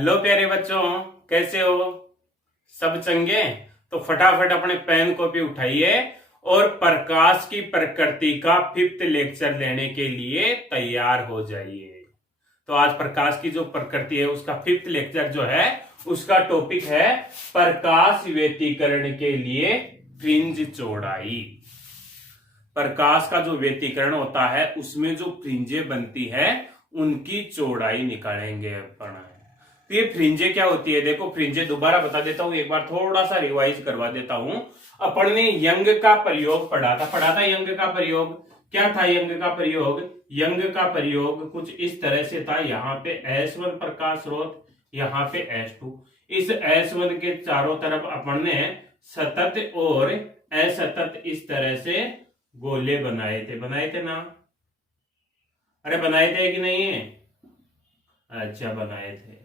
Hello प्यारे बच्चों, कैसे हो? सब चंगे? तो फटाफट अपने पेन कॉपी उठाइए और प्रकाश की प्रकृति का 5th लेक्चर लेने के लिए तैयार हो जाइए। तो आज प्रकाश की जो प्रकृति है उसका 5th लेक्चर जो है उसका टॉपिक है प्रकाश व्यतिकरण के लिए फ्रिंज चौड़ाई। प्रकाश का जो व्यतिकरण होता है उसमें जो फ्रिंजें बनती है उनकी चौड़ाई निकालेंगे अपन। तो ये फ्रिंजे क्या होती है, देखो फ्रिंजे दोबारा बता देता हूं, एक बार थोड़ा सा रिवाइज करवा देता हूं। अपन ने यंग का प्रयोग पढ़ा था यंग का प्रयोग। क्या था यंग का प्रयोग? यंग का प्रयोग कुछ इस तरह से था। यहाँ पे S1 प्रकाश स्रोत, यहाँ पे S2। इस S1 के चारों तरफ अपन ने सतत और असतत इस तरह से गोले बनाए थे ना? अरे बनाए थे कि नहीं? अच्छा बनाए थे।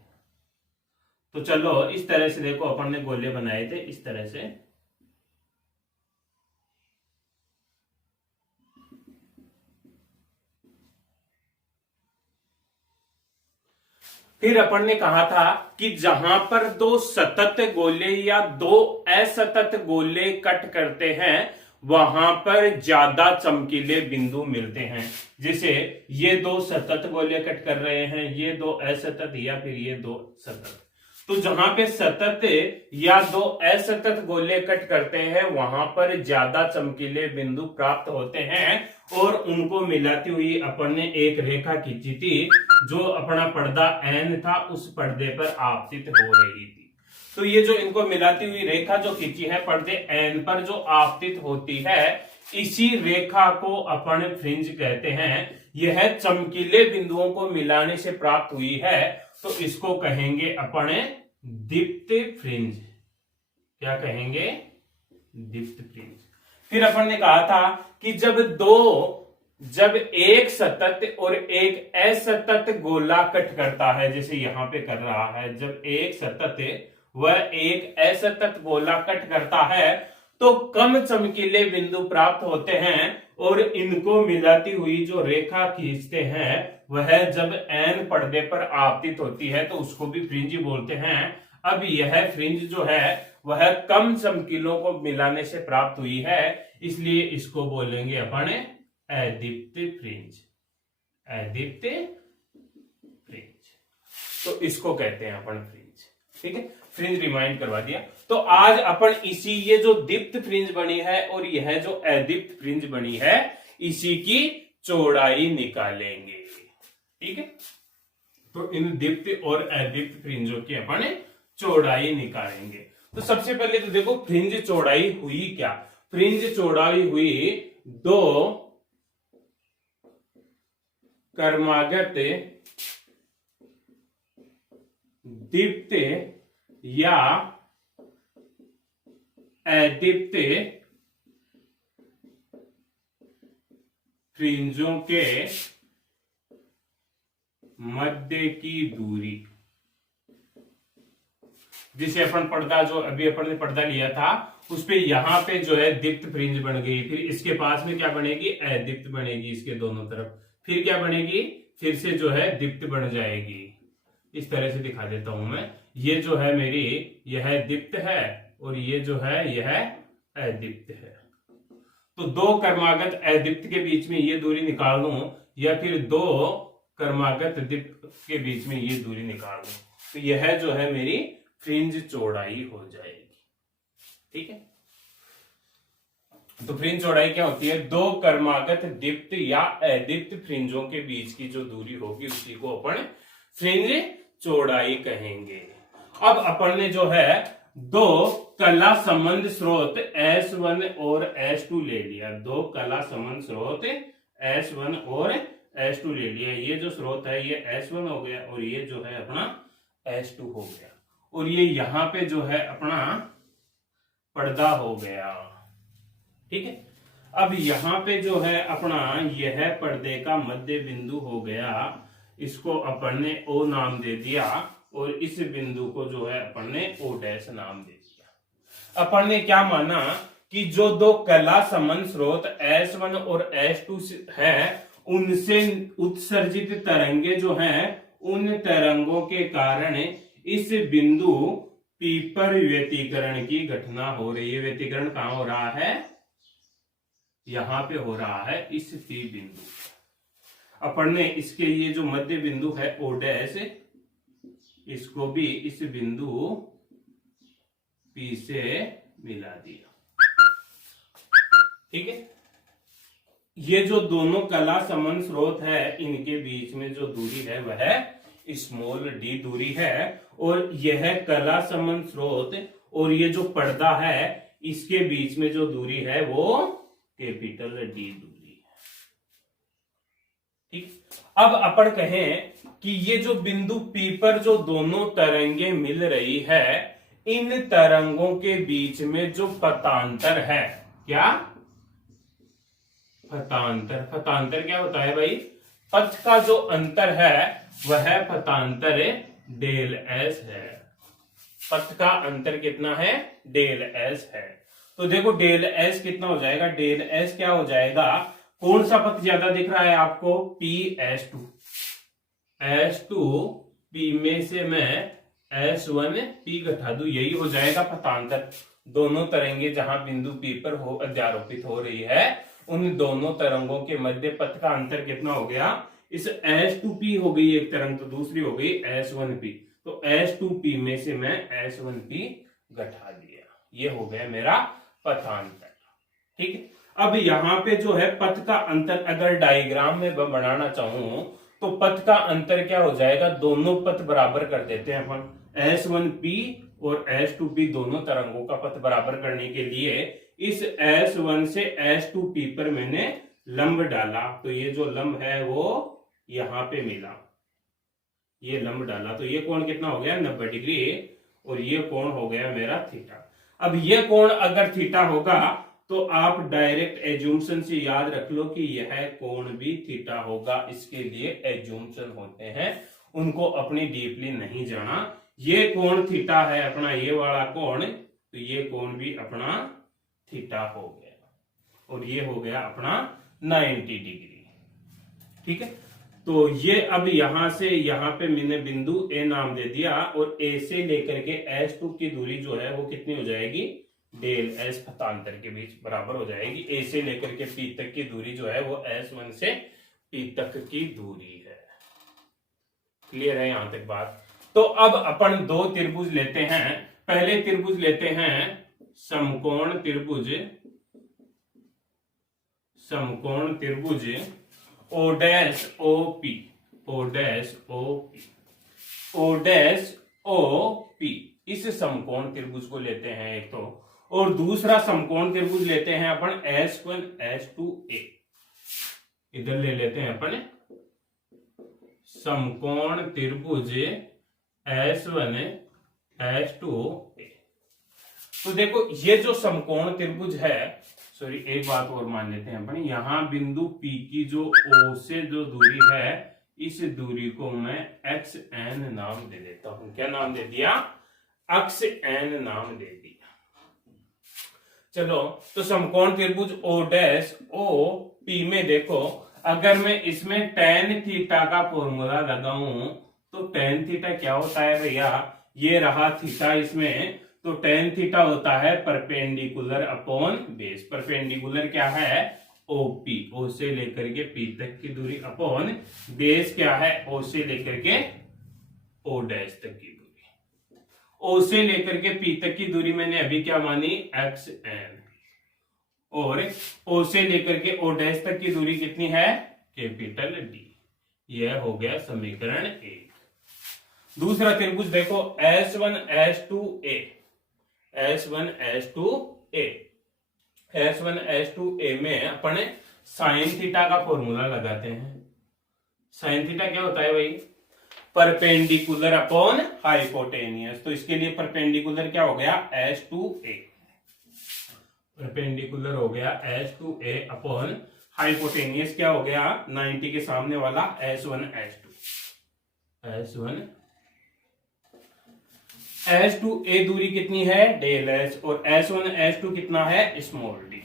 तो चलो इस तरह से देखो, अपन ने गोले बनाए थे इस तरह से। फिर अपन ने कहा था कि जहां पर दो सतत गोले या दो असतत गोले कट करते हैं वहां पर ज्यादा चमकीले बिंदु मिलते हैं। जैसे ये दो सतत गोले कट कर रहे हैं, ये दो असतत या फिर ये दो सतत। तो जहां पे सतत या दो असतत गोले कट करते हैं वहां पर ज्यादा चमकीले बिंदु प्राप्त होते हैं और उनको मिलाती हुई अपन ने एक रेखा खींची थी। जो अपना पर्दा N था उस पर्दे पर आपतित हो रही थी। तो ये जो इनको मिलाती हुई रेखा जो खींची है पर्दे N पर जो आपतित होती है, इसी रेखा को अपन फ्रिंज कहते हैं। यह चमकीले बिंदुओं को मिलाने से प्राप्त हुई है, तो इसको कहेंगे अपन दीप्त फ्रिंज। क्या कहेंगे? दीप्त फ्रिंज। फिर अपन ने कहा था कि जब एक सतत और एक असतत गोला कट करता है, जैसे यहां पे कर रहा है, जब एक सतत व एक असतत गोला कट करता है तो कम चमकीले बिंदु प्राप्त होते हैं और इनको मिलाती हुई जो रेखा खींचते हैं वह जब N पर्दे पर आपतित होती है तो उसको भी फ्रिंज बोलते हैं। अब यह फ्रिंज जो है वह कम चमकीलों को मिलाने से प्राप्त हुई है, इसलिए इसको बोलेंगे अपन अदीप्त फ्रिंज। अदीप्त फ्रिंज, तो इसको कहते हैं अपन फ्रिंज। ठीक है, फ्रिंज रिमाइंड करवा दिया। तो आज अपन इसी ये जो दीप्त फ्रिंज बनी है और यह जो अदीप्त फ्रिंज बनी है इसी की चौड़ाई निकालेंगे। ठीक है, तो इन दीप्त और अदीप्त फ्रिंजों की अपन चौड़ाई निकालेंगे। तो सबसे पहले तो देखो फ्रिंज चौड़ाई हुई क्या? फ्रिंज चौड़ाई हुई दो क्रमागत दीप्त या अदीप्त फ्रिंजों के मध्य की दूरी। जिसे अपन पर्दा, जो अभी अपन ने पर्दा लिया था उस पे यहां पे जो है दीप्त फ्रिंज बन गई, फिर इसके पास में क्या बनेगी? अदीप्त बनेगी इसके दोनों तरफ। फिर क्या बनेगी? फिर से जो है दीप्त बन जाएगी। इस तरह से दिखा देता हूं मैं। ये जो है मेरी, यह दीप्त है और ये जो है यह अदीप्त है। तो दो क्रमागत अदीप्त के बीच में ये दूरी निकाल लूं या फिर दो क्रमागत दीप्त के बीच में ये दूरी निकाल लूं, तो यह जो है मेरी फ्रिंज चौड़ाई हो जाएगी। ठीक है, तो फ्रिंज चौड़ाई क्या होती है? दो क्रमागत दीप्त या अदीप्त फ्रिंजों के बीच की जो दूरी होगी उसी को अपन फ्रिंज चौड़ाई कहेंगे। अब अपन ने जो है दो कला संबंध स्रोत S1 और S2 ले लिया। दो कला संबंध स्रोत S1 और S2 ले लिया। ये जो स्रोत है ये S1 हो गया और ये जो है अपना S2 हो गया, और ये यहां पे जो है अपना पर्दा हो गया। ठीक है, अब यहां पे जो है अपना यह पर्दे का मध्य बिंदु हो गया। इसको अपन ने O नाम दे दिया और इस बिंदु को जो है अपन ने O डैश नाम दे दिया। अपन ने क्या माना कि जो दो कला संबंध स्रोत S1 और S2 है उनसे उत्सर्जित तरंगे जो हैं उन तरंगों के कारण इस बिंदु P पर व्यतिकरण की घटना हो रही है। व्यतिकरण कहां हो रहा है? यहां पे हो रहा है, इस P बिंदु। अपन ने इसके ये जो मध्य बिंदु है O डैश, इसको भी इस बिंदु P से मिला दिया। ठीक है, ये जो दोनों कला समन स्रोत है, इनके बीच में जो दूरी है वह स्मॉल d दूरी है, और यह कला समन स्रोत और ये जो पर्दा है इसके बीच में जो दूरी है वो कैपिटल D दूरी है। ठीक, अब अपन कहें कि ये जो बिंदु P पर जो दोनों तरंगे मिल रही है, इन तरंगों के बीच में जो पथांतर है, क्या पथांतर? पथांतर क्या होता है भाई? पथ का जो अंतर है वह पथांतर डेल एस है। पथ का अंतर कितना है? डेल एस है। तो देखो डेल एस कितना हो जाएगा? डेल एस क्या हो जाएगा? कौन सा पथ ज्यादा दिख रहा है आपको? PS2। S2 P में से मैं S1 P घटा दूं, यही हो जाएगा पथांतर। दोनों तरंगे जहां बिंदु P पर हो अध्यारोपित हो रही है, उन दोनों तरंगों के मध्य पथ का अंतर कितना हो गया? इस S2P हो गई एक तरंग, तो दूसरी हो गई S1P। तो S2P में से मैं S1P घटा दिया, ये हो गया मेरा पथांतर। ठीक है, अब यहां पे जो है पथ का अंतर अगर डायग्राम में बनाना चाहूं तो पथ का अंतर क्या हो जाएगा? दोनों पथ बराबर कर देते हैं अपन। S1P और S2P दोनों तरंगों का पथ बराबर करने के लिए इस S1 से S2P पर मैंने लंब डाला, तो ये जो लंब है वो यहां पे मिला, ये लंब डाला, तो ये कोण कितना हो गया? 90 डिग्री, और ये कोण हो गया मेरा थीटा। अब ये कोण अगर थीटा होगा तो आप डायरेक्ट एज्यूम्पशन से याद रख लो कि यह कोण भी थीटा होगा। इसके लिए एज्यूम्पशन होते हैं, उनको अपनी डीपली नहीं जाना। ये कोण थीटा है अपना, ये वाला कोण, तो ये कोण भी अपना थीटा हो गया, और ये हो गया अपना 90 डिग्री। ठीक है, तो ये अब यहां से यहां पे मैंने बिंदु A नाम दे दिया, और A से लेकर के S2 की दूरी जो है वो कितनी हो जाएगी? डेल S पथांतर के बीच बराबर हो जाएगी। A से लेकर के P तक की दूरी जो है वो S1 से P तक की दूरी है। क्लियर है यहां तक बात? तो अब अपन दो त्रिभुज लेते हैं। पहले त्रिभुज लेते हैं समकोण त्रिभुज, समकोण त्रिभुज O dash OP, O dash OP, O dash OP। इस समकोण त्रिभुज को लेते हैं एक तो, और दूसरा समकोण त्रिभुज लेते हैं अपन S1 S2A। इधर ले लेते हैं अपन समकोण त्रिभुज S1 S2A। तो देखो ये जो समकोण त्रिभुज है, सॉरी एक बात और मान लेते हैं अपन, यहां बिंदु P की जो O से जो दूरी है, इस दूरी को मैं XN नाम दे देता हूं। क्या नाम दे दिया? अक्ष N नाम दे दिया। चलो, तो समकोण त्रिभुज O डैश OP में देखो, अगर मैं इसमें tan थीटा का फॉर्मूला लगाऊं तो tan थीटा क्या होता है भैया? ये रहा थीटा इसमें, तो tan थीटा होता है परपेंडिकुलर अपॉन बेस। परपेंडिकुलर क्या है? OP, O से लेकर के P तक की दूरी, अपॉन बेस क्या है? O से लेकर के O डैश तक की दूरी। O से लेकर के P तक की दूरी मैंने अभी क्या मानी? XN, और O से लेकर के O डैश तक की दूरी कितनी है? Capital D। यह हो गया समीकरण 1। दूसरा त्रिभुज देखो S1 S2A, S1 S2A, S1 S2A में अपन साइन थीटा का फॉर्मूला लगाते हैं। साइन थीटा क्या होता है भाई? Perpendicular upon hypotenuse. तो इसके लिए परपेंडिकुलर क्या हो गया? S2A, परपेंडिकुलर हो गया S2A अपॉन हाइपोटेनियस क्या हो गया? 90 के सामने वाला S1 S2। S1 S2A दूरी कितनी है? डेल S, और S1 S2 कितना है? Small d।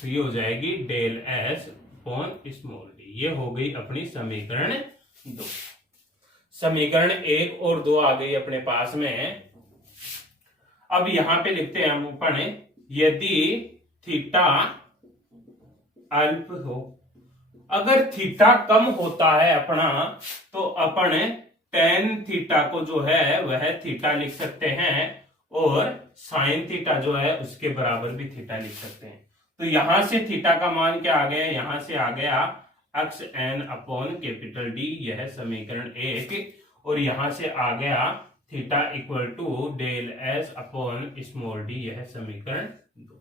तो ये हो जाएगी del S upon small d। ये हो गई अपनी समीकरण 2। समीकरण 1 और 2 आ गई अपने पास में। अब यहां पे लिखते हैं हम अपन, यदि थीटा अल्प हो, अगर थीटा कम होता है अपना, तो अपन टेन थीटा को जो है वह थीटा लिख सकते हैं, और साइन थीटा जो है उसके बराबर भी थीटा लिख सकते हैं। तो यहां से थीटा का मान क्या आ गया, यहां से आ गया x N upon capital D, यह समीकरण 1, और यहां से आ गया theta equal to del S upon small d, यह समीकरण 2।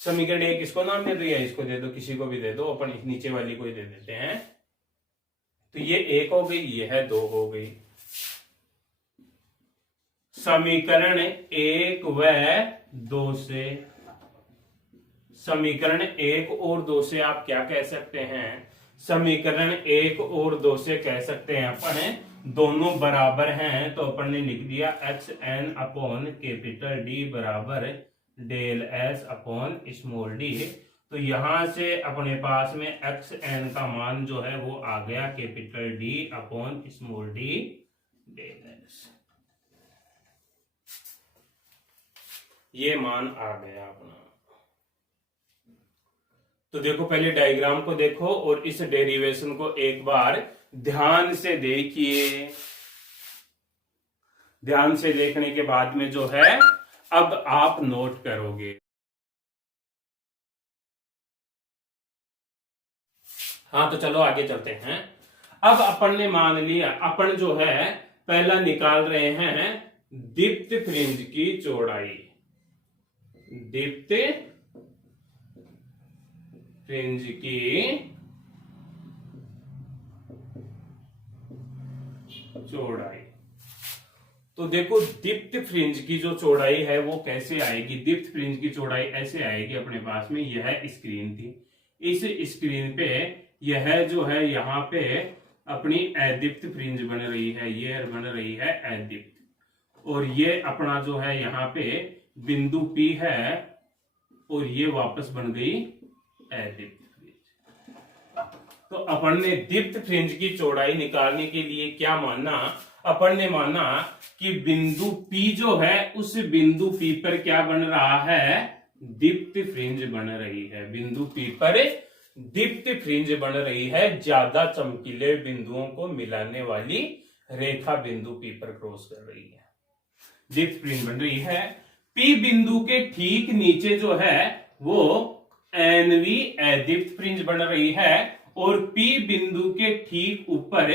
समीकरण 1 किसको नाम दे दो, या इसको दे दो, किसी को भी दे दो, अपन नीचे वाली को ही दे देते हैं। तो ये 1 हो गई, यह 2 हो गई। समीकरण 1 व 2 से, समीकरण 1 और 2 से आप क्या कह सकते हैं, समीकरण 1 और 2 से कह सकते हैं अपन दोनों बराबर हैं, तो अपन ने लिख दिया X N upon capital D बराबर del S upon small D. तो यहां से अपने पास में एक्स एन का मान जो है वो आ गया capital D upon small d del S, ये मान आ गया अपना। तो देखो पहले डायग्राम को देखो और इस डेरिवेशन को एक बार ध्यान से देखिए। ध्यान से देखने के बाद में जो है अब आप नोट करोगे। हाँ तो चलो आगे चलते हैं। अब अपन ने मान लिया, अपन जो है पहला निकाल रहे हैं दीप्त फ्रिंज की चौड़ाई, दीप्त फ्रिंज की चौड़ाई। तो देखो दीप्त फ्रिंज की जो चौड़ाई है वो कैसे आएगी, दीप्त फ्रिंज की चौड़ाई ऐसे आएगी अपने पास में, यह स्क्रीन थी, इस स्क्रीन पे यह जो है यहाँ पे अपनी अदीप्त फ्रिंज बन रही है, ये बन रही है अदीप्त, और ये अपना जो है यहाँ पे बिंदु P है, और ये वापस बन गई अदीप्त फ्रिंज। तो अपन ने दीप्त फ्रिंज की चौड़ाई निकालने के लिए क्या माना, अपन ने माना कि बिंदु P जो है उस बिंदु P पर क्या बन रहा है, दीप्त फ्रिंज बन रही है, बिंदु P पर दीप्त फ्रिंज बन रही है, ज्यादा चमकीले बिंदुओं को मिलाने वाली रेखा बिंदु P पर क्रॉस कर रही है, दीप्त फ्रिंज बन रही है। P बिंदु के ठीक नीचे जो है वो एनवी अदीप्त फ्रिंज बन रही है, और P बिंदु के ठीक ऊपर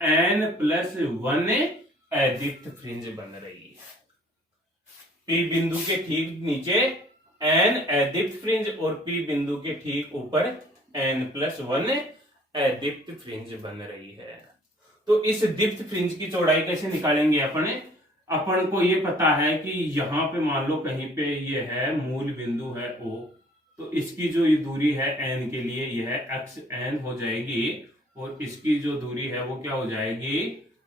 n+1 अदीप्त फ्रिंज बन रही है। P बिंदु के ठीक नीचे n अदीप्त फ्रिंज और P बिंदु के ठीक ऊपर n+1 अदीप्त फ्रिंज बन रही है। तो इस दीप्त फ्रिंज की चौड़ाई कैसे निकालेंगे अपन को ये पता है कि यहाँ पे मान लो कहीं पे ये है मूल बिंदु है O, तो इसकी जो ये दूरी है n के लिए यह xn हो जाएगी, और इसकी जो दूरी है वो क्या हो जाएगी,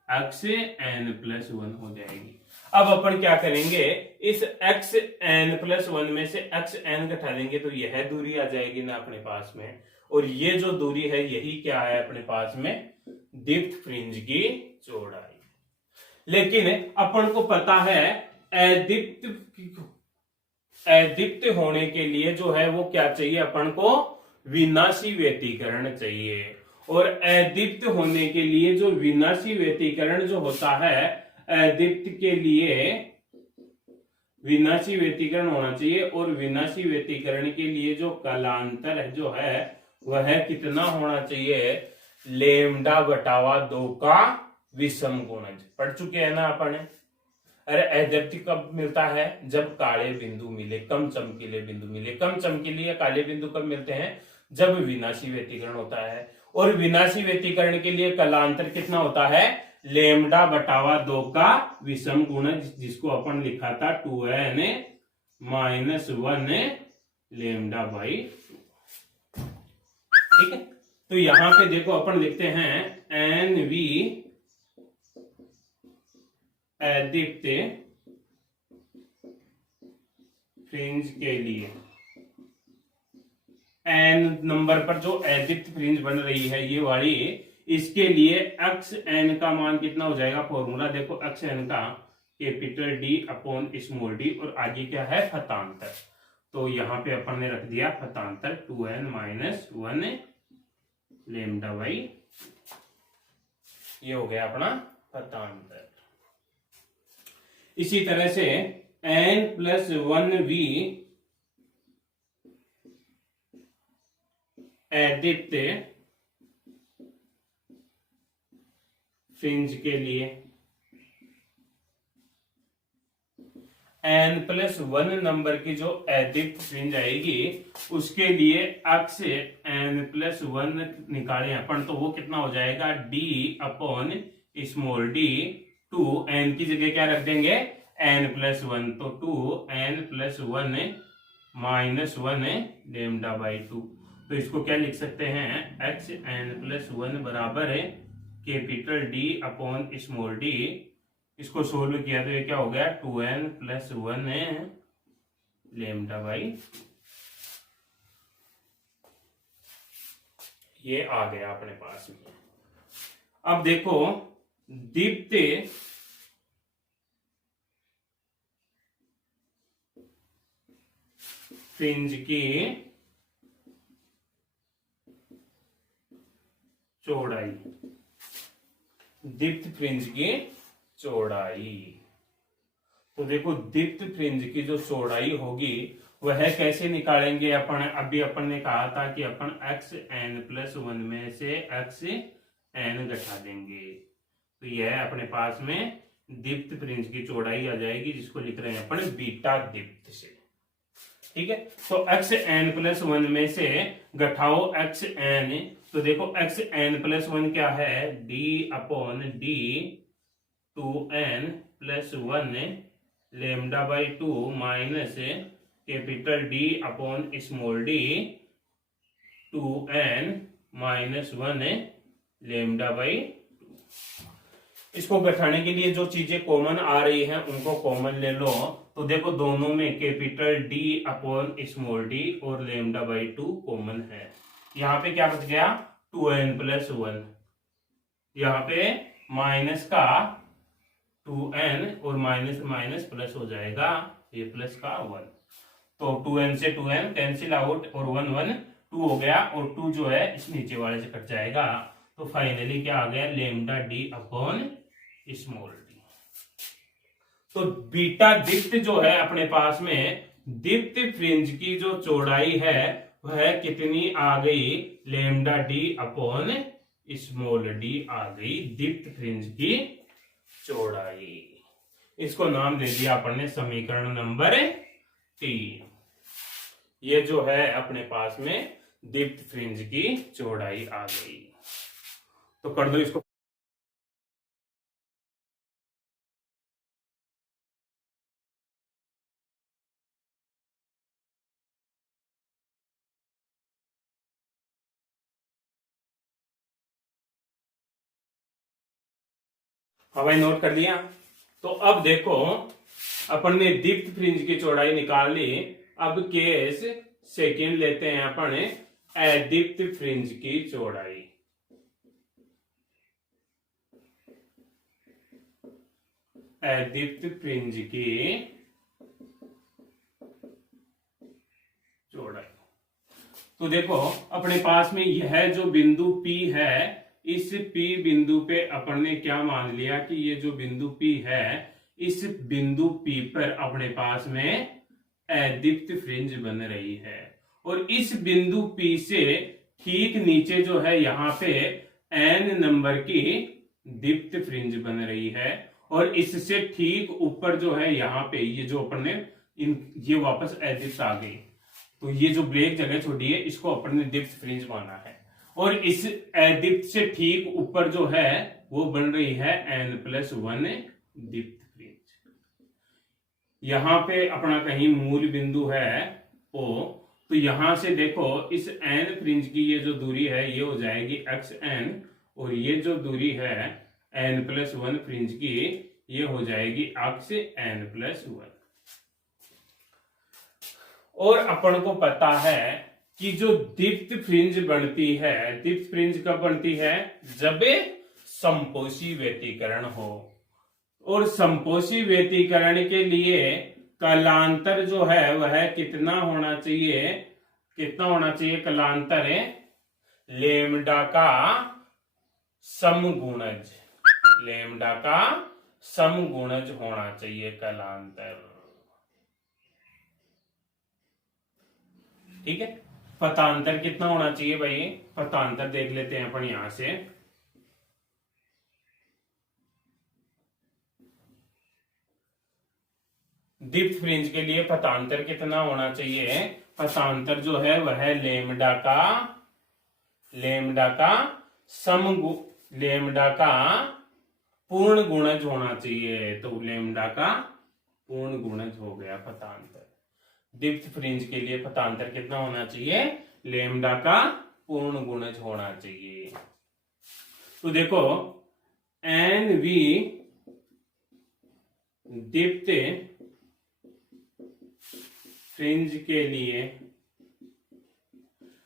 xn+1 हो जाएगी। अब अपन क्या करेंगे, इस xn+1 में से xn घटा देंगे तो यह दूरी आ जाएगी ना अपने पास में, और ये जो दूरी है यही क्या है अपने पास में, दीप्त फ्रिंज की चौड़ाई। लेकिन अपन को पता है अदीप्त होने के लिए जो है वो क्या चाहिए, अपन को विनाशी व्यतिकरण चाहिए, और अदीप्त होने के लिए जो विनाशी व्यतिकरण जो होता है, अदीप्त के लिए विनाशी व्यतिकरण होना चाहिए, और विनाशी व्यतिकरण के लिए जो कालांतर जो है वह कितना होना चाहिए, λ/2 का विषम गुणज। पढ़ चुके हैं ना अपन। अरे अदीप्त कब मिलता है, जब काले बिंदु मिले, कम चमकीले बिंदु मिले। कम चमकीले या काले बिंदु कब मिलते हैं, जब विनाशी व्यतिकरण होता है, और विनाशी व्यतिकरण के लिए कालांतर कितना होता है, λ/2 का विषम गुणज, जिसको अपन लिखा था 2n-1 λ/2। ठीक है, तो यहां पे देखो अपन लिखते हैं NV अदीप्त फ्रिंज के लिए, n नंबर पर जो अदीप्त फ्रिंज बन रही है ये वाली, इसके लिए एक्स एन का मान कितना हो जाएगा, फॉर्मूला देखो एक्स एन का capital D upon small d, और आगे क्या है फतांतर, तो यहां पे अपन ने रख दिया फतांतर 2n माइनस 1 लेमडा बाई, ये हो गया अपना फतांतर। इसी तरह से n प्लस 1v एदित्य फ्रिंज के लिए n प्लस 1 नंबर की जो एदिप्त फ्रिंज आएगी उसके लिए x n प्लस 1 निकाले अपन, तो वो कितना हो जाएगा d upon small d, 2 n की जगह क्या रख देंगे n प्लस 1, तो 2 n plus 1 minus 1 lambda by 2, तो इसको क्या लिख सकते हैं x n प्लस 1 बराबर है capital D upon small d। इसको सोल्व किया तो ये क्या हो गया 2n प्लस 1 लेमडा बाई, ये आ गया अपने पास में। अब देखो दीप्ति फ्रिंज की चौड़ाई, दीप्त फ्रिंज की चौड़ाई, तो देखो दीप्त फ्रिंज की जो चौड़ाई होगी वह कैसे निकालेंगे अपन, अभी अपन ने कहा था कि अपन एक्स एन प्लस 1 में से एक्स एन घटा देंगे, तो यह अपने पास में दीप्त फ्रिंज की चौड़ाई आ जाएगी, जिसको लिख रहे हैं अपन बीटा दीप्त से, ठीक है। तो एक्स एन प्लस 1 में से घटाओ एक्स एन, तो देखो एक्स एन प्लस 1 क्या है D upon D 2n plus 1 lambda by 2 minus capital D upon small d 2n minus 1 lambda by 2। इसको घटाने के लिए जो चीजें कॉमन आ रही हैं उनको कॉमन ले लो, तो देखो दोनों में capital D upon small d और लेमडा बाई 2 कॉमन है, यहाँ पे क्या बच गया 2n प्लस 1, यहाँ पे माइनस का 2n और माइनस माइनस प्लस हो जाएगा, ये प्लस का 1, तो 2n से 2n कैंसिल आउट और 1 1 2 हो गया, और 2 जो है इस नीचे वाले से कट जाएगा, तो फाइनली क्या आ गया lambda d upon small d। तो बीटा दीप्त जो है अपने पास में दीप्त फ्रिंज की जो चौड़ाई है वह कितनी आ गई lambda d upon small d आ गई दीप्त फ्रिंज की चौड़ाई। इसको नाम दे दिया अपन ने समीकरण नंबर 3। ये जो है अपने पास में दीप्त फ्रिंज की चौड़ाई आ गई, तो कर दो इसको। हाँ भाई नोट कर लिया। तो अब देखो अपन ने दीप्त फ्रिंज की चौड़ाई निकाल ली, अब केस सेकेंड लेते हैं अपन अदीप्त फ्रिंज की चौड़ाई। अदीप्त फ्रिंज की चौड़ाई, तो देखो अपने पास में यह जो बिंदु P है, इस P बिंदु पे अपन ने क्या मान लिया कि ये जो बिंदु P है, इस बिंदु P पर अपने पास में अदीप्त फ्रिंज बन रही है, और इस बिंदु P से ठीक नीचे जो है यहाँ पे n नंबर की दीप्त फ्रिंज बन रही है, और इससे ठीक ऊपर जो है यहाँ पे ये जो अपन ने ये वापस अदीप्त आ गई, तो ये जो ब्लैक जगह छोड़ी है इसको अपन ने दीप्त फ्रिंज माना है, और इस अदीप्त से ठीक ऊपर जो है वो बन रही है n+1 दीप्त फ्रिंज। यहां पे अपना कहीं मूल बिंदु है O, तो यहां से देखो इस n फ्रिंज की ये जो दूरी है ये हो जाएगी xn, और ये जो दूरी है n+1 फ्रिंज की ये हो जाएगी अक्ष n+1। और अपन को पता है कि जो दीप्त फ्रिंज बनती है, दीप्त फ्रिंज कब बनती है? जब संपोषी व्यतिकरण हो। और संपोषी व्यतिकरण के लिए कलांतर जो है वह कितना होना चाहिए? कितना होना चाहिए कलांतर? लेमडा का समगुणज, लेमडा का समगुणज होना चाहिए कलांतर। ठीक है, पथांतर कितना होना चाहिए भाई? पथांतर देख लेते हैं अपन यहां से। दीप्त फ्रिंज के लिए पथांतर कितना होना चाहिए? पथांतर जो है वह लेमडा का लेमडा का पूर्ण गुणज होना चाहिए। तो लेमडा का पूर्ण गुणज हो गया पथांतर। दीप्त फ्रिंज के लिए पथांतर कितना होना चाहिए? लेमडा का पूर्ण गुणज होना चाहिए। तो देखो एन वी दीप्त फ्रिंज के लिए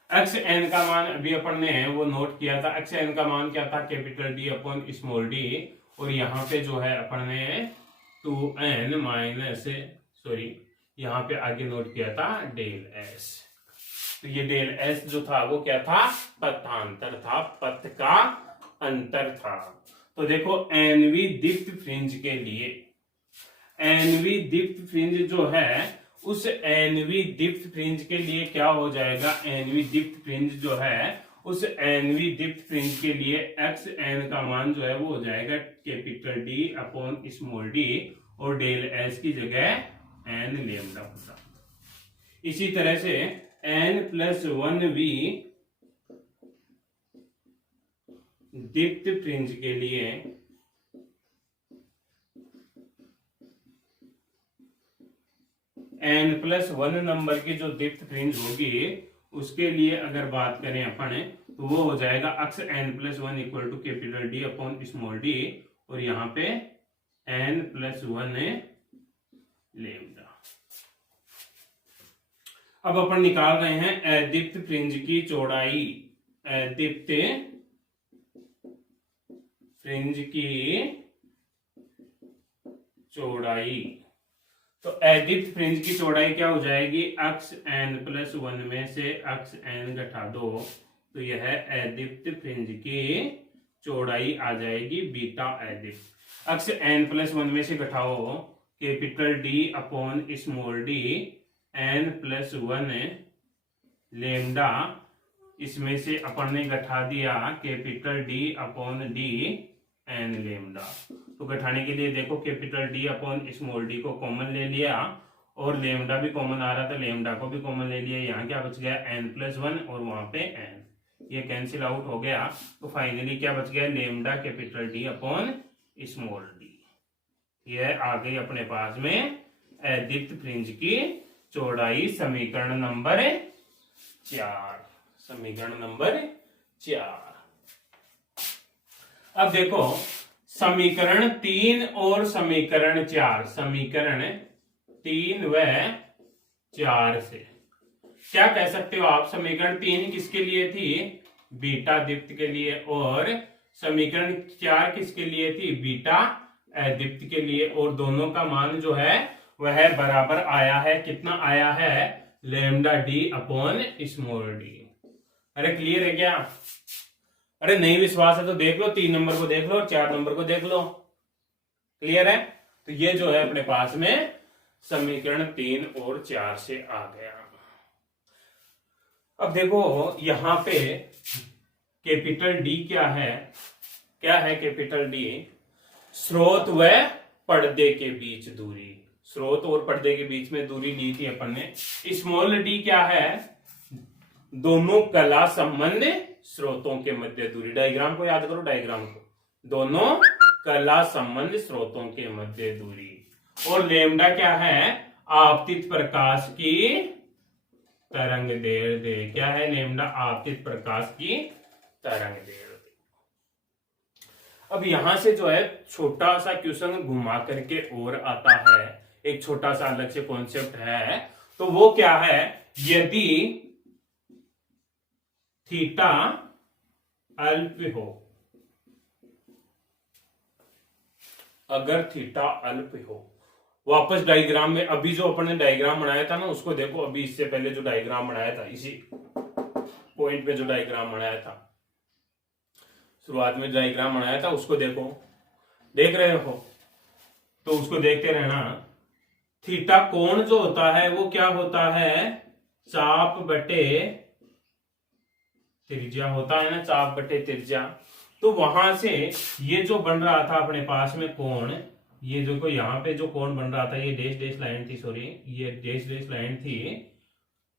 एक्स एन का मान अभी अपन ने वो नोट किया था। एक्स एन का मान क्या था? Capital D upon small d. और यहाँ पे जो है अपन ने 2n माइनस यहाँ पे आगे नोट किया था डेल एस। तो ये डेल एस जो था वो क्या था? पथांतर था, पथ का अंतर था। तो देखो एनवी दीप्त फ्रिंज के लिए, एनवी दीप्त फ्रिंज जो है उस एनवी दीप्त फ्रिंज के लिए क्या हो जाएगा? एनवी दीप्त फ्रिंज जो है उस एनवी दीप्त फ्रिंज के लिए एक्स एन का मान जो है वो हो जाएगा capital D upon small d और डेल एस की जगह एन लेमडा होता। इसी तरह से एन प्लस 1v दीप्त फ्रिंज के लिए n+1 नंबर की जो दीप्त फ्रिंज होगी उसके लिए अगर बात करें अपन तो वो हो जाएगा x n+1 equal to capital D upon small d और यहाँ पे n+1 लेमडा। अब अपन निकाल रहे हैं अदीप्त फ्रिंज की चौड़ाई, अदीप्त फ्रिंज की चौड़ाई। तो अदीप्त फ्रिंज की चौड़ाई क्या हो जाएगी? अक्स n+1 में से अक्स n घटा दो तो यह अदीप्त फ्रिंज की चौड़ाई आ जाएगी बीटा अदीप्त। अक्स n+1 में से घटाओ capital D upon small D n+1 lambda, इसमें से अपन ने घटा दिया capital D upon D N lambda. तो घटाने के लिए देखो capital D upon small D को कॉमन ले लिया और लेमडा भी कॉमन आ रहा था, लेमडा को भी कॉमन ले लिया। यहाँ क्या बच गया? n+1 और वहां पे n, ये कैंसिल आउट हो गया। तो फाइनली क्या बच गया? Lambda capital D upon small d. यह आ गई अपने पास में अदीप्त फ्रिंज की चौड़ाई, समीकरण नंबर 4। समीकरण नंबर 4। अब देखो समीकरण 3 और समीकरण 4, समीकरण 3 व 4 से क्या कह सकते हो आप? समीकरण 3 किसके लिए थी? बीटा दीप्त के लिए। और समीकरण 4 किसके लिए थी? बीटा अदीप्त के लिए। और दोनों का मान जो है वह बराबर आया है। कितना आया है? Lambda D upon small D. अरे क्लियर है क्या? अरे नहीं विश्वास है तो देख लो, 3 नंबर को देख लो और 4 नंबर को देख लो। क्लियर है? तो ये जो है अपने पास में समीकरण 3 और 4 से आ गया। अब देखो यहां पे कैपिटल डी क्या है? क्या है कैपिटल डी? स्रोत व पर्दे के बीच दूरी। स्रोत और पर्दे के बीच में दूरी ली थी अपन ने। स्मॉल डी क्या है? दोनों कला संबंध स्रोतों के मध्य दूरी। डायग्राम को याद करो, डायग्राम को। दोनों कला संबंध स्रोतों के मध्य दूरी। और लेमडा क्या है? आपतित प्रकाश की तरंग दैर्ध्य। क्या है लेमडा? आपतित प्रकाश की तरंग दैर्ध्य। अब यहां से जो है छोटा सा क्वेश्चन घुमा करके और आता है, एक छोटा सा अलग से कॉन्सेप्ट है। तो वो क्या है? यदि थीटा अल्प हो, अगर थीटा अल्प हो। वापस डायग्राम में, अभी जो अपन ने डायग्राम बनाया था ना उसको देखो, अभी इससे पहले जो डायग्राम बनाया था, इसी पॉइंट पे जो डायग्राम बनाया था, शुरुआत में डायग्राम बनाया था उसको देखो, देख रहे हो तो उसको देखते रहना। थीटा कोण जो होता है वो क्या होता है, चाप बटे त्रिज्या होता है ना, चाप बटे त्रिज्या। तो वहां से ये जो बन रहा था अपने पास में कोण, ये जो को यहाँ पे जो कोण बन रहा था, ये डैश डैश लाइन थी, सॉरी ये डैश डैश लाइन थी।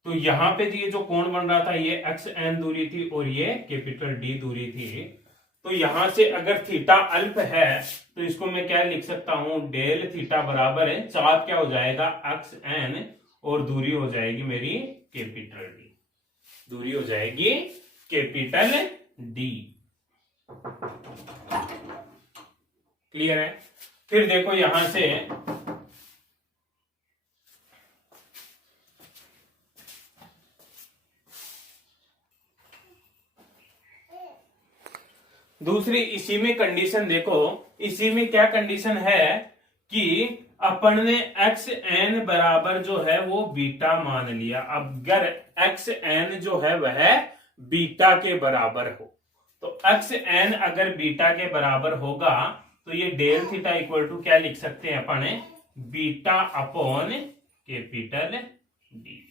तो यहाँ पे ये जो कोण बन रहा था ये एक्स एन दूरी थी और ये कैपिटल डी दूरी थी। तो यहां से अगर थीटा अल्प है तो इसको मैं क्या लिख सकता हूं, डेल थीटा बराबर है चाप क्या हो जाएगा एक्स एन और दूरी हो जाएगी मेरी कैपिटल डी, दूरी हो जाएगी कैपिटल डी। क्लियर है। फिर देखो यहां से दूसरी, इसी में कंडीशन देखो, इसी में क्या कंडीशन है कि अपन ने एक्स एन बराबर जो है वो बीटा मान लिया। अब अगर एक्स एन जो है वह बीटा के बराबर हो, तो एक्स एन अगर बीटा के बराबर होगा तो ये डेल थीटा इक्वल टू क्या लिख सकते हैं अपन, beta upon capital D,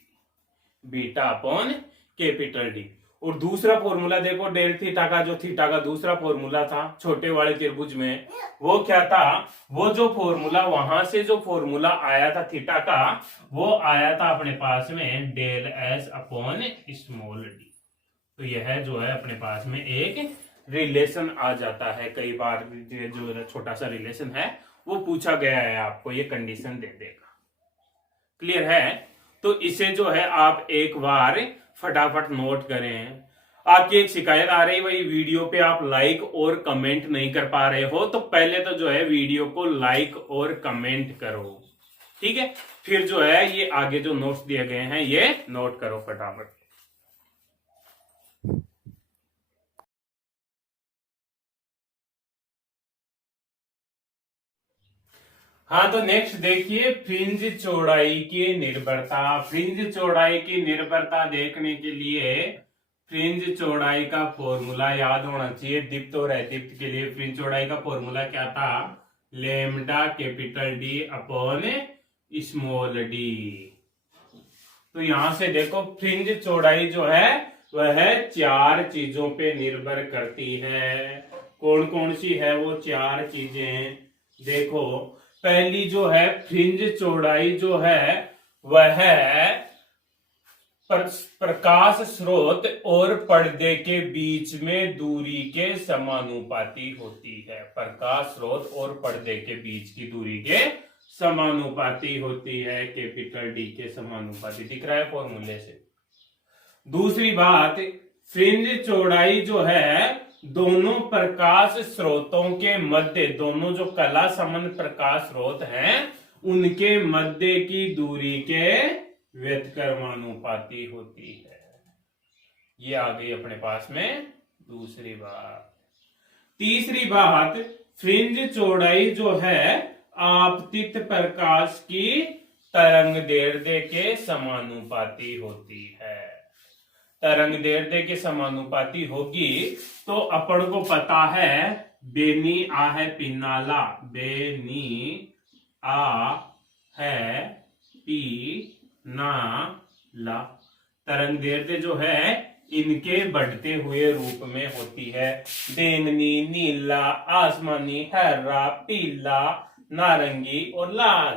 beta upon capital D. और दूसरा फॉर्मूला देखो डेल थीटा का, जो थीटा का दूसरा फॉर्मूला था छोटे वाले त्रिभुज में, वो क्या था, वो जो फॉर्मूला वहां से जो फॉर्मूला आया था थीटा का, वो आया था अपने पास में del S upon small D. तो यह जो है अपने पास में एक रिलेशन आ जाता है, कई बार जो छोटा सा रिलेशन है वो पूछा गया है, आपको ये कंडीशन दे देगा। क्लियर है। तो इसे जो है आप एक बार फटाफट नोट करें। आपकी एक शिकायत आ रही भाई वीडियो पे आप लाइक और कमेंट नहीं कर पा रहे हो, तो पहले तो जो है वीडियो को लाइक और कमेंट करो, ठीक है। फिर जो है ये आगे जो नोट्स दिए गए हैं ये नोट करो फटाफट। हाँ, तो नेक्स्ट देखिए फ्रिंज चौड़ाई की निर्भरता। फ्रिंज चौड़ाई की निर्भरता देखने के लिए फ्रिंज चौड़ाई का फॉर्मूला याद होना चाहिए। दीप्त और अदीप्त के लिए फ्रिंज चौड़ाई का फॉर्मूला क्या था, lambda capital D upon small D. तो यहां से देखो फ्रिंज चौड़ाई जो है वह चार चीजों पे निर्भर करती है। कौन कौन सी है वो चार चीजें देखो। पहली जो है फ्रिंज चौड़ाई जो है वह प्रकाश स्रोत और पर्दे के बीच में दूरी के समानुपाती होती है। प्रकाश स्रोत और पर्दे के बीच की दूरी के समानुपाती होती है, कैपिटल डी के समानुपाती, दिख रहा है फॉर्मूले से। दूसरी बात, फ्रिंज चौड़ाई जो है दोनों प्रकाश स्रोतों के मध्य, दोनों जो कला संबंध प्रकाश स्रोत हैं उनके मध्य की दूरी के व्यतकर्मानुपाती होती है। ये आ गई अपने पास में दूसरी बात। तीसरी बात, फ्रिंज चौड़ाई जो है आपतित प्रकाश की तरंगदैर्ध्य के समानुपाती होती है। तरंगदैर्ध्य के समानुपाती होगी तो अपन को पता है बेनी आ है पिनाला, बेनी आ है पी ना ला। तरंगदैर्ध्य जो है इनके बढ़ते हुए रूप में होती है। बैंगनी, नीला, आसमानी, हरा, पीला, नारंगी और लाल,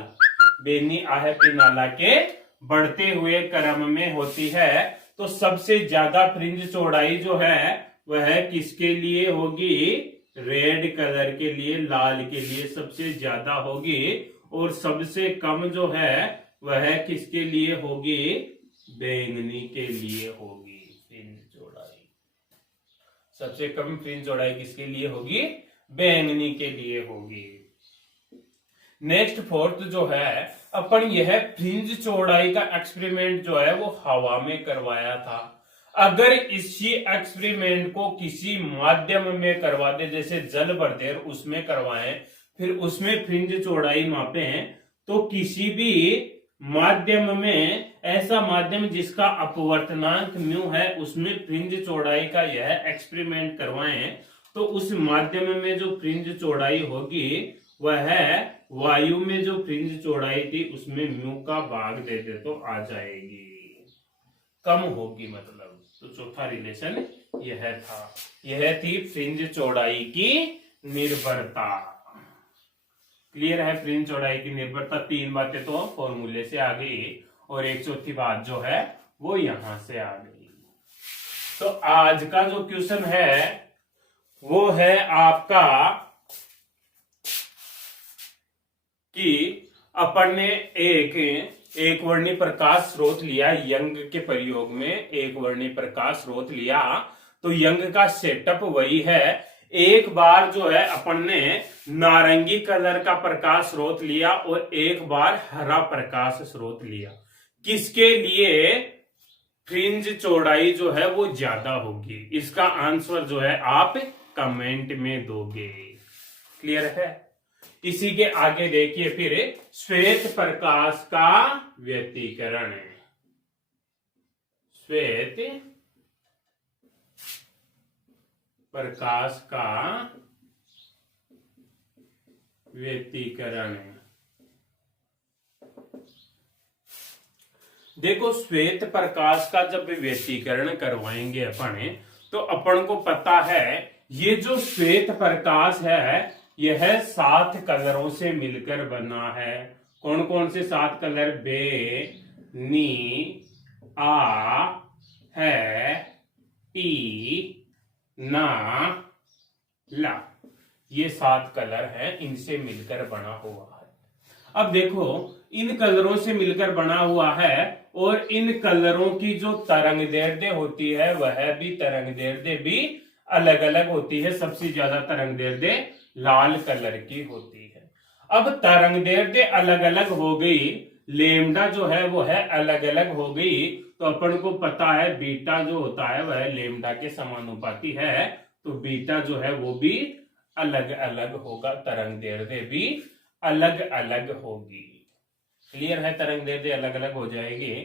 बेनी आहे पिनाला के बढ़ते हुए क्रम में होती है। तो सबसे ज्यादा फ्रिंज चौड़ाई जो है वह किसके लिए होगी, रेड कलर के लिए, लाल के लिए सबसे ज्यादा होगी। और सबसे कम जो है वह किसके लिए होगी, बैंगनी के लिए होगी फ्रिंज चौड़ाई। सबसे कम फ्रिंज चौड़ाई किसके लिए होगी, बैंगनी के लिए होगी। नेक्स्ट फोर्थ जो है अपन यह फ्रिंज चौड़ाई का एक्सपेरिमेंट जो है वो हवा में करवाया था। अगर इसी एक्सपेरिमेंट को किसी माध्यम में करवा दे, जैसे जल भरते हैं उसमें करवाएं, फिर उसमें फ्रिंज चौड़ाई मापें, तो किसी भी माध्यम में, ऐसा माध्यम जिसका अपवर्तनांक म्यू है, उसमें फ्रिंज चौड़ाई का यह एक्सपेरिमेंट करवाएं, तो उस माध्यम में जो फ्रिंज चौड़ाई होगी वह वायु में जो फ्रिंज चौड़ाई थी उसमें म्यू का भाग दे दे तो आ जाएगी, कम होगी मतलब। तो चौथा रिलेशन यह था, यह थी फ्रिंज चौड़ाई की निर्भरता। क्लियर है? फ्रिंज चौड़ाई की निर्भरता, तीन बातें तो फॉर्मूले से आ गई और एक चौथी बात जो है वो यहां से आ गई। तो आज का जो क्वेश्चन है वो है आपका कि अपन ने एक वर्णी प्रकाश स्रोत लिया, यंग के प्रयोग में एक वर्णी प्रकाश स्रोत लिया, तो यंग का सेटअप वही है। एक बार जो है अपन ने नारंगी कलर का प्रकाश स्रोत लिया और एक बार हरा प्रकाश स्रोत लिया। किसके लिए फ्रिंज चौड़ाई जो है वो ज्यादा होगी, इसका आंसर जो है आप कमेंट में दोगे। क्लियर है? इसी के आगे देखिए फिर श्वेत प्रकाश का व्यतिकरण है। श्वेत प्रकाश का व्यतिकरण है। देखो, श्वेत प्रकाश का जब व्यतिकरण करवाएंगे अपन, तो अपन को पता है ये जो श्वेत प्रकाश है यह 7 कलरों से मिलकर बना है। कौन कौन से 7 कलर? बे, नी, आ, है, टी, ना, ला, ये 7 कलर हैं, इनसे मिलकर बना हुआ है। अब देखो, इन कलरों से मिलकर बना हुआ है और इन कलरों की जो तरंगदैर्ध्य होती है वह भी तरंगदैर्ध्य भी अलग अलग होती है। सबसे ज्यादा तरंगदैर्ध्य लाल कलर की होती है। अब तरंगदैर्ध्य अलग अलग हो गई, लेमडा जो है वो है अलग अलग हो गई, तो अपन को पता है बीटा जो होता है वह लेमडा के समानुपाती है, तो बीटा जो है वो भी अलग अलग होगा, तरंगदैर्ध्य भी अलग अलग होगी। क्लियर है? तरंगदैर्ध्य अलग अलग हो जाएगी।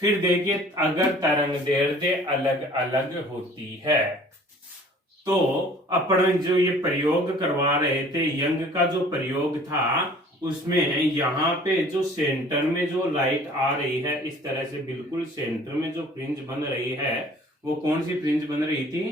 फिर देखिए, अगर तरंगदैर्ध्य अलग अलग होती है तो अपन जो ये प्रयोग करवा रहे थे, यंग का जो प्रयोग था, उसमें यहाँ पे जो सेंटर में जो लाइट आ रही है, इस तरह से बिल्कुल सेंटर में जो फ्रिंज बन रही है, वो कौन सी फ्रिंज बन रही थी?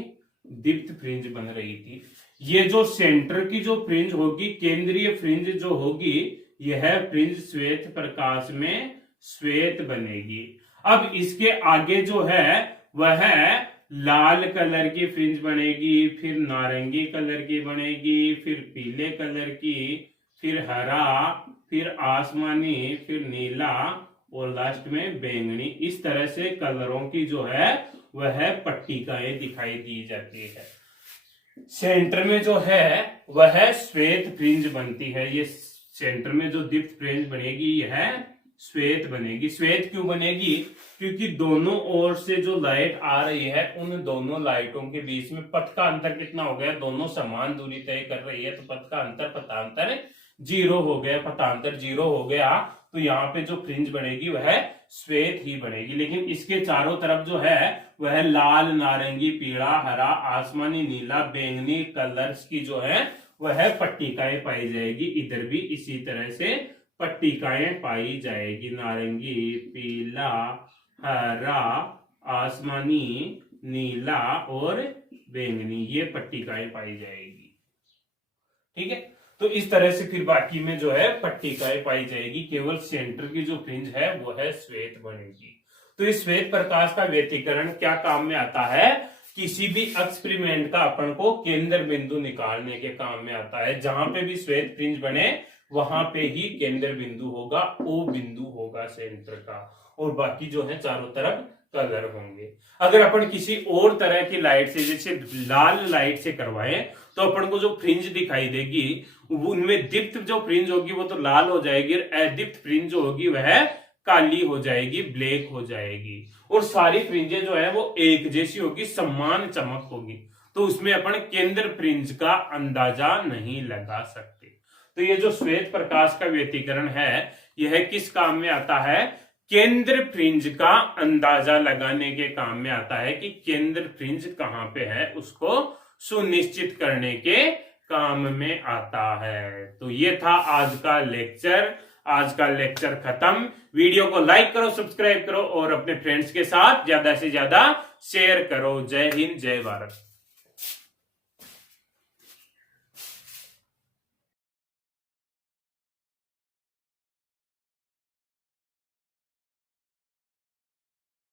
दीप्त फ्रिंज बन रही थी। ये जो सेंटर की जो फ्रिंज होगी, केंद्रीय फ्रिंज जो होगी, यह फ्रिंज श्वेत प्रकाश में श्वेत बनेगी। अब इसके आगे जो है वह लाल कलर की फ्रिंज बनेगी, फिर नारंगी कलर की बनेगी, फिर पीले कलर की, फिर हरा, फिर आसमानी, फिर नीला और लास्ट में बैंगनी। इस तरह से कलरों की जो है वह पट्टिकाएं दिखाई दी जाती है। सेंटर में जो है वह श्वेत फ्रिंज बनती है। ये सेंटर में जो दीप्त फ्रिंज बनेगी यह श्वेत बनेगी। श्वेत क्यों बनेगी? क्योंकि दोनों ओर से जो लाइट आ रही है, उन दोनों लाइटों के बीच में पथ का अंतर कितना हो गया? दोनों समान दूरी तय कर रही है, तो पथ का अंतर पथांतर 0 हो गया। पथांतर 0 हो गया तो यहाँ पे जो फ्रिंज बनेगी वह श्वेत ही बनेगी। लेकिन इसके चारों तरफ जो है वह लाल, नारंगी, पीला, हरा, आसमानी, नीला, बैंगनी कलर्स की जो है वह पट्टिकाएं पाई जाएगी। इधर भी इसी तरह से पट्टिकाएं पाई जाएगी। नारंगी, पीला, हरा, आसमानी, नीला और बैंगनी, ये पट्टिकाएं पाई जाएगी। ठीक है, तो इस तरह से फिर बाकी में जो है पट्टिकाएं पाई जाएगी। केवल सेंटर की जो फ्रिंज है वो है श्वेत बनेगी। तो इस श्वेत प्रकाश का व्यतिकरण क्या काम में आता है? किसी भी एक्सपेरिमेंट का अपन को केंद्र बिंदु निकालने के काम में आता है। जहां पे भी श्वेत फ्रिंज बने वहां पे ही केंद्र बिंदु होगा, ओ बिंदु होगा सेंटर का, और बाकी जो है चारों तरफ कलर होंगे। अगर अपन किसी और तरह की लाइट से, जैसे लाल लाइट से करवाएं, तो अपन को जो फ्रिंज दिखाई देगी उनमें दीप्त जो फ्रिंज होगी वो तो लाल हो जाएगी, और अदीप्त फ्रिंज जो होगी वह काली हो जाएगी, ब्लैक हो जाएगी। और सारी फ्रिंजें जो है वो एक जैसी होगी, समान चमक होगी, तो उसमें अपन केंद्र फ्रिंज का अंदाजा नहीं लगा सकते। तो ये जो श्वेत प्रकाश का व्यतिकरण है यह किस काम में आता है? केंद्र फ्रिंज का अंदाजा लगाने के काम में आता है कि केंद्र फ्रिंज कहां पे है, उसको सुनिश्चित करने के काम में आता है। तो ये था आज का लेक्चर। आज का लेक्चर खत्म। वीडियो को लाइक करो, सब्सक्राइब करो और अपने फ्रेंड्स के साथ ज्यादा से ज्यादा शेयर करो। जय हिंद, जय भारत।